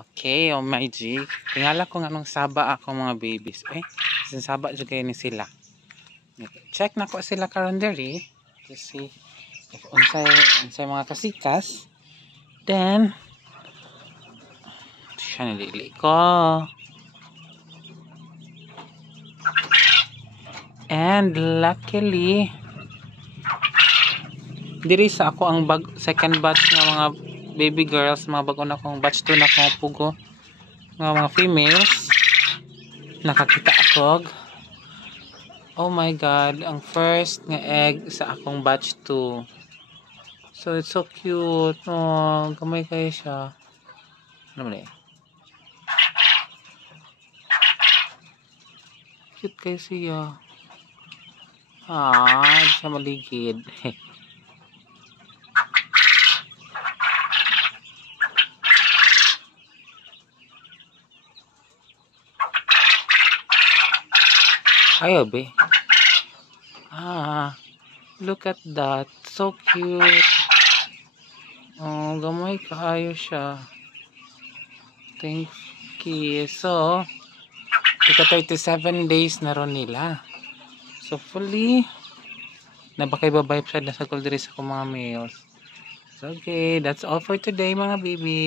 Okay, oh my G. Tingala ko nga nung saba ako mga babies. Saba juga ni sila. Check na ko sila karon diri. Kasi if unsay mga kasikas. Then siya nilili ko. And luckily diri sa ako ang second batch ng mga baby girls, mga bago na kong batch 2 na kong pugo, mga females. Nakakita ako, oh my god, ang first nga egg sa akong batch 2. So it's so cute. Oh, gamay kayo siya. Ano ba cute kayo siya. Di siya maligid. Ayo be. Look at that. So cute. Oh, gamay kaayo siya. Thank you. So, ika 37 days na ron nila. So, fully, nabakay babayip siya na sa kuldiri sa mga males. So, okay, that's all for today mga baby.